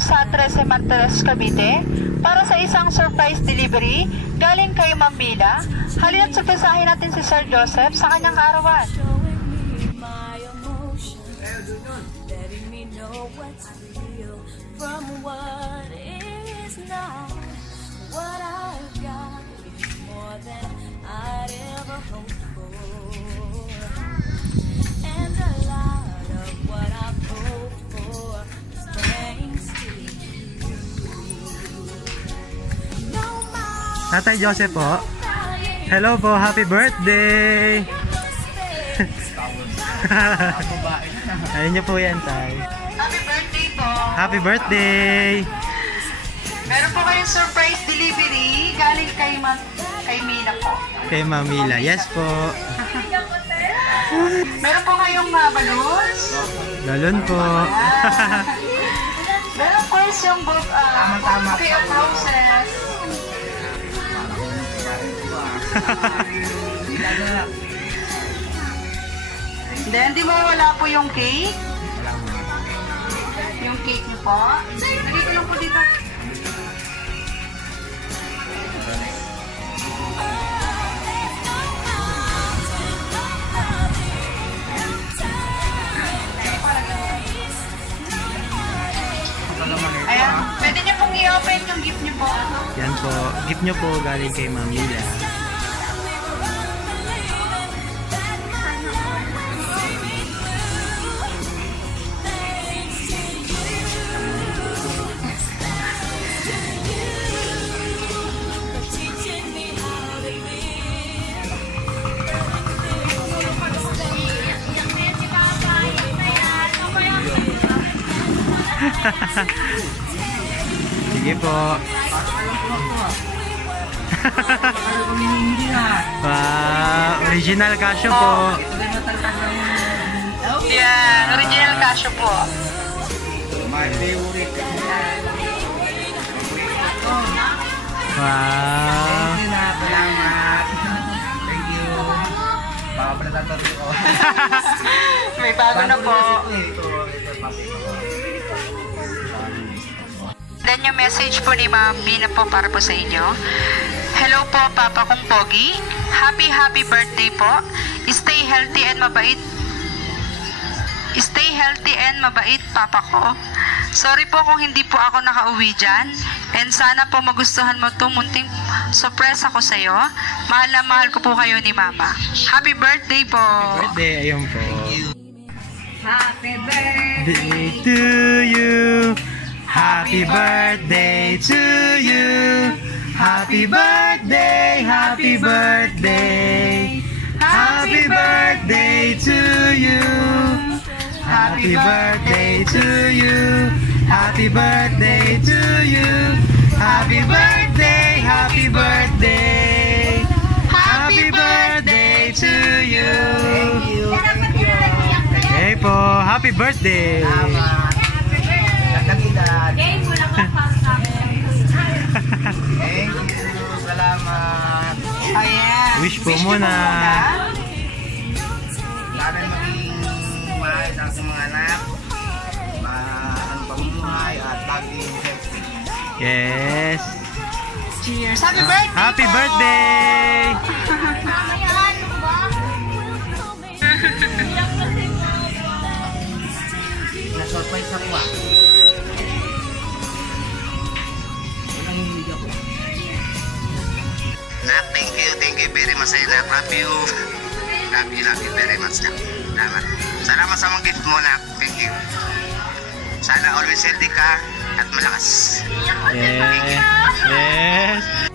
sa 13 Martires, Cavite para sa isang surprise delivery galing kay Ma'am Mila. Halina't surpresahin natin si Sir Joseph sa kanyang kaarawan. Tatay Joseph po. Hello po, happy birthday! Ayun niyo po yan, tay. Happy birthday po! Happy birthday! Meron po kayong surprise delivery galing kay Mila po. Kay Ma'am Mila. Yes po. Meron po kayong balloons. Galon po. Meron po yung bouquet of roses. Then, di mo wala po yung cake. Yung cake niyo po. Lagay ko lang po dito. Ayan, pwede niyo pong i-open yung gift niyo po. Yan po. Gift niyo po galing kay Ma'am Mila. Sige po. Original Casio po. Yan, original Casio po. Wow. Salamat. Thank you. Baka pala tatari ko. May bago na po. Then yung message po ni Ma'am Bina po para po sa inyo. Hello po, Papa kong Pogi. Happy birthday po. Stay healthy and mabait. Stay healthy and mabait, Papa ko. Sorry po kung hindi po ako nakauwi dyan. And sana po magustuhan mo itong munting surprise ako sa'yo. Mahal na mahal ko po kayo ni Mama. Happy birthday po! Birthday, ayun po. Happy birthday To you. Happy birthday to you. Happy birthday, happy birthday. Happy birthday to you. Happy birthday to you. Happy birthday to you. Happy birthday, happy birthday. Happy birthday to you. Okay po, happy birthday. Thank you. Salamat. Ayan. Wish po muna. Laban maging maayos ang sa mga anak. Ang pamumuhay at laging healthy. Yes. Cheers. Happy birthday Happy po! birthday. Na-surprise ako ah. Walang hilig ako. Nak, thank you very much sa'yo, Nak. Love you very much, Nak. Salamat. Salamat sa mga gift mo, Nak. Thank you. Sana always healthy ka at malakas. Yes. Yes.